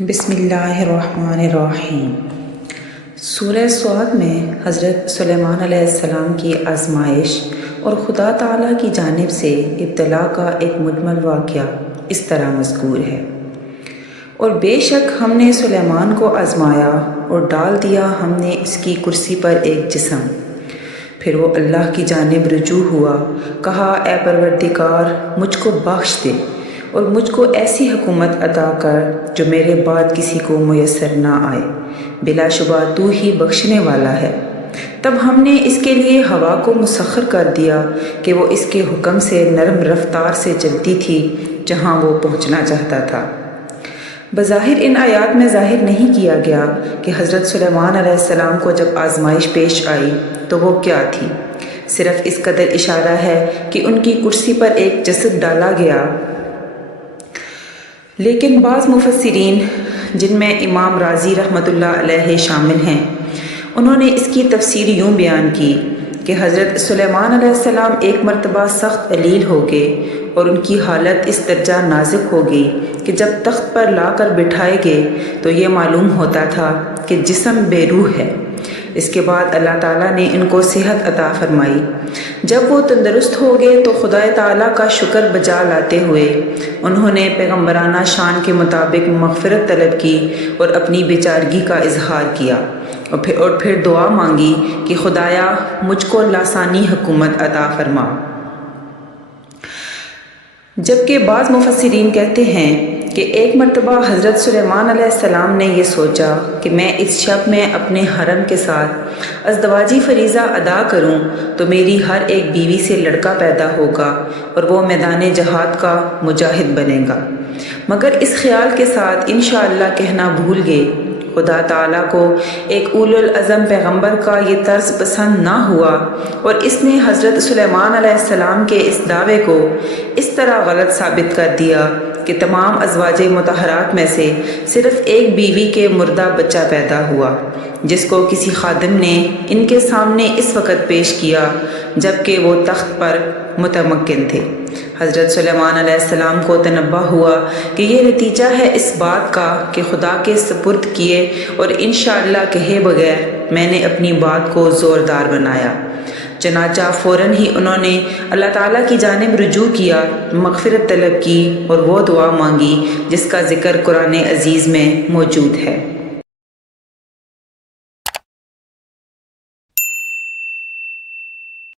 بسم اللہ الرحمن الرحیم۔ سورہ صاد میں حضرت سلیمان علیہ السلام کی آزمائش اور خدا تعالیٰ کی جانب سے ابتلا کا ایک مجمل واقعہ اس طرح مذکور ہے: اور بے شک ہم نے سلیمان کو آزمایا اور ڈال دیا ہم نے اس کی کرسی پر ایک جسم۔ پھر وہ اللہ کی جانب رجوع ہوا، کہا اے پروردگار مجھ کو بخش دے اور مجھ کو ایسی حکومت عطا کر جو میرے بعد کسی کو میسر نہ آئے، بلا شبہ تو ہی بخشنے والا ہے۔ تب ہم نے اس کے لیے ہوا کو مسخر کر دیا کہ وہ اس کے حکم سے نرم رفتار سے چلتی تھی جہاں وہ پہنچنا چاہتا تھا۔ بظاہر ان آیات میں ظاہر نہیں کیا گیا کہ حضرت سلیمان علیہ السلام کو جب آزمائش پیش آئی تو وہ کیا تھی، صرف اس قدر اشارہ ہے کہ ان کی کرسی پر ایک جسد ڈالا گیا۔ لیکن بعض مفسرین، جن میں امام رازی رحمۃ اللہ علیہ شامل ہیں، انہوں نے اس کی تفسیر یوں بیان کی کہ حضرت سلیمان علیہ السلام ایک مرتبہ سخت علیل ہو گئے اور ان کی حالت اس درجہ نازک ہو گئی کہ جب تخت پر لا کر بٹھائے گئے تو یہ معلوم ہوتا تھا کہ جسم بے روح ہے۔ اس کے بعد اللہ تعالیٰ نے ان کو صحت عطا فرمائی۔ جب وہ تندرست ہو گئے تو خدا تعالیٰ کا شکر بجا لاتے ہوئے انہوں نے پیغمبرانہ شان کے مطابق مغفرت طلب کی اور اپنی بیچارگی کا اظہار کیا، اور پھر دعا مانگی کہ خدایا مجھ کو لاسانی حکومت عطا فرما۔ جبکہ بعض مفسرین کہتے ہیں کہ ایک مرتبہ حضرت سلیمان علیہ السلام نے یہ سوچا کہ میں اس شب میں اپنے حرم کے ساتھ ازدواجی فریضہ ادا کروں تو میری ہر ایک بیوی سے لڑکا پیدا ہوگا اور وہ میدان جہاد کا مجاہد بنے گا، مگر اس خیال کے ساتھ انشاءاللہ کہنا بھول گئے۔ خدا تعالیٰ کو ایک اولو العزم پیغمبر کا یہ طرز پسند نہ ہوا اور اس نے حضرت سلیمان علیہ السلام کے اس دعوے کو اس طرح غلط ثابت کر دیا کہ تمام ازواج مطہرات میں سے صرف ایک بیوی کے مردہ بچہ پیدا ہوا، جس کو کسی خادم نے ان کے سامنے اس وقت پیش کیا جبکہ وہ تخت پر متمکن تھے۔ حضرت سلیمان علیہ السلام کو تنبہ ہوا کہ یہ نتیجہ ہے اس بات کا کہ خدا کے سپرد کیے اور انشاءاللہ کہے بغیر میں نے اپنی بات کو زوردار بنایا۔ چنانچہ فوراً ہی انہوں نے اللہ تعالیٰ کی جانب رجوع کیا، مغفرت طلب کی اور وہ دعا مانگی جس کا ذکر قرآن عزیز میں موجود ہے۔